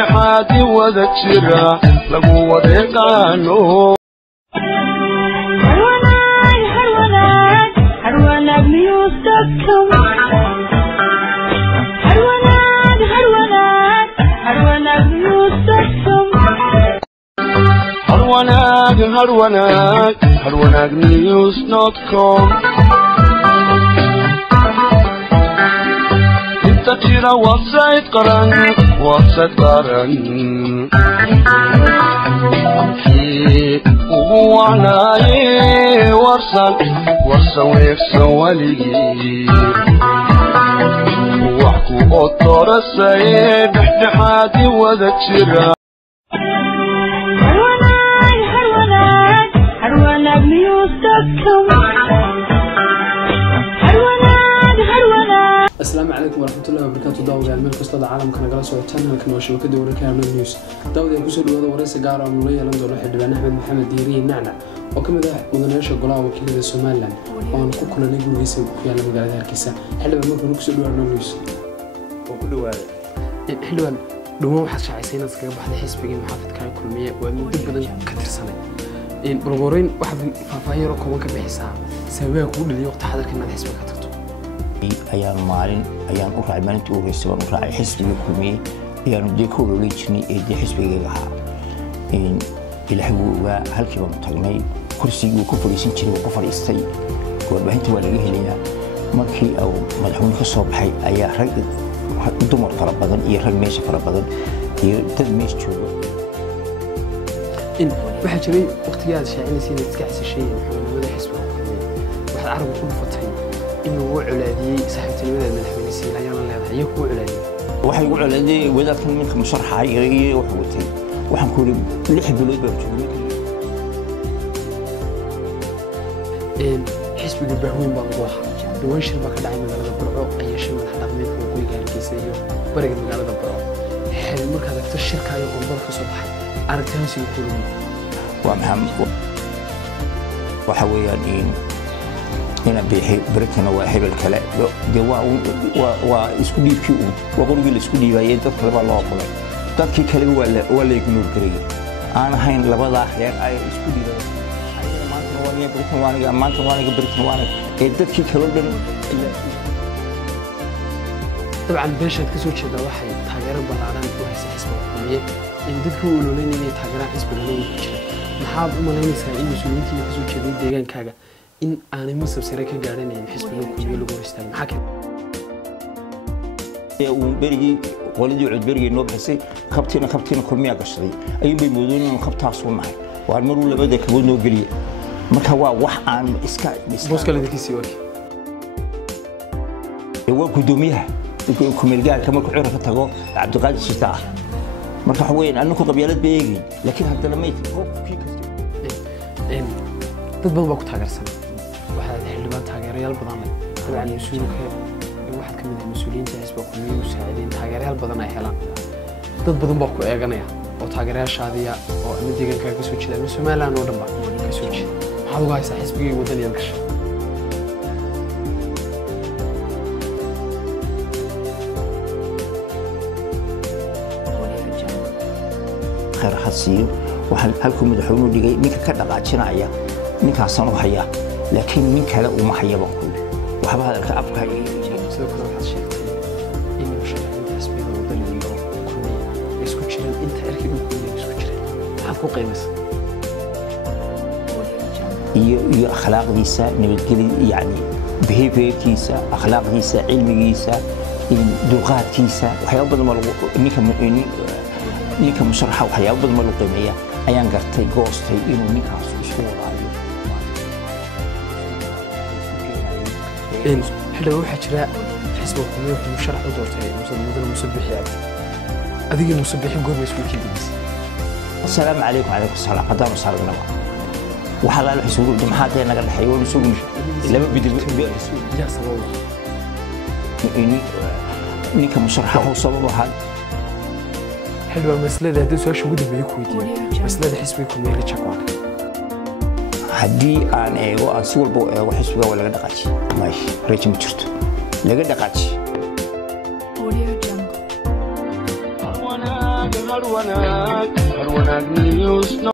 dhexdhexaadi wada jira lagu wadeeqaano harwanagnews.com inta jira website qaran ugu wacnaaye warsan weegsan waligii wax ku odorasaye dhexdhexaadi wada jira السلام عليكم ورحمة الله وبركاته. داود على ملك أستاذ عالم كنا جالس وقتنا لكن وش وكده وركها من النيوز. داود يكسر هذا ورئيس جارة مولية لندن لحد بن أحمد محمد ديري نعنع وكم ده مدناش الجلاء وكيل السومالي ونقول كنا نقول جيسم في على مجال هالكيسة حلو ممكن نكسر ورا النيوز. وكل واحد. حلو دوما واحد شعيسين أذكر واحد يحس بيجي محافظ كان كلمية ومدة بدن كثير سنة. بربورين واحد فاير وكمان كبحسها سويه كل اليوم تحضر كنا نحس بكثرته. ayaan u raacay maalintii ugu horeysay waan u raacay xisbiga kulmiyay ayaan deekow loo leejinay ee xisbiga ahaa ilaahay wuu ogaa halkii baan tagnay kursigii ku fadhiisan jiray oo ku fadhiistay warbaahinta waa laga helayaa markii uu madaxweyne ka soo baxay ayaa rag dumar fara badan iyo rag meesha fara badan iyo dad meesha jooga waxaa jiray waqtigaad shaacinaysiin iska xisashay xubinimada xisbiga kulmiyay waxaad carabka ku dhufatay إنه وعلادي صاحب تلميذ المدحمين سيلا يلا لا يكون وعلادي waxay ugu calaadiyay wadaadkan minka musharaxa iyo wax watay waxaan ku leeyahay lix bilood baa joogay xisbiga baaweyn baa lagu ahaa dhawaan shir baa ka dhacay magaalada Burco ay shir madax dhaqameedka uu ku gaarkiisay iyo bariga magaalada Burco xil marka dadka shirka ay qodobada ka soo baxay aragtiyaasi ku kulmay waa maxamed waxa weeyaan ina bixi Britain waa hebel kale de waa isku dhiibkii waa qoriga la isku dhiibay dad kale baa loo qolay dadkii kale waa la ignoor garay aan ahayn labada xeer ay isku dhiibay maanta waa Britain ee dadkii kale dhan طبعا بيشد كسو jeeda waxay taageero balaaran u haysaa xisbiga kulmiyay in dadku u ololeynayay taageero xisbiga loo jiro maxaad u malaynaysaa in mas'uuliyiinta kasoo jeeday deegaankaaga in aanay masab sare ka gaaranayn xisbiga kulmiye lagu hoostaan maxaa kale uu berigi qoladii cudberigi noo bixisay kabtina kulmiya gashay ayuu bay moodeen in kabtaas uu nahay waa maruu labada kabood noo galiye marka waa wax aan iska booska la dikisi waa gudoomiyaha kumeelgaarka markuu ciro ka tago Cabdiqaadir Shitaa marka waxa weeyaan annagu qabyaalad beegi laakiin haddana ma qofkii dad badan baa ku taageersan waxaad xildhibaan taageerayaal badan طبعا مسؤولك واحد كمية المسؤولين تحسب كلية مساعدين تاجريال بدنا يحلان ضد بدن بقى إيجانية أو تاجريال شادية أو مديجن كسوتش ده مسؤول ما لانه دم كسوتش هذا جاي سحس بيجي ودن يلقش خير حسين وهلكم مدحون ودقي منك كذا قاعدين عيا منك عصانو حيا لكن من كذا وما حيا بقول وحب هذا الكأبكا سوكر واحد شيء إنه شغالين تحسبين ودن اليوم كلية يسكتشرين أنت أركب كلية يسكتشرين هذا قيمة iyo akhlaaqdiisa nabadgelyo yani behaviorkiisa akhlaaqdiisa cilmigiisa dulqaadkiisa waxyaabo badan ma ninka musharaxa waxyaabo badan ma lagu qiimeeyaa ayaan gartay goostay inuu ninkaas isku wadaayo حلو waxa jira xisbiga kulmiye wuxuu musharax u doortay musabixi adiga musabixi goorma isku kiibis assalaamu calaykum calaykum salaam hadaan salaamnaa waxa la xisuudu maxaa naga dhaxay oo isugu laba bidil ya sabab ninka musharaxa oo sabab ahaa حلوة مسألة هذا سؤال شو قد بيكويدي مسألة حسبي كمية لتشكوان هدي أنا وأسول بو وحسبي ولا قد قاتي ماشي ريتم تشرت لا قد قاتي هر وناك نيوز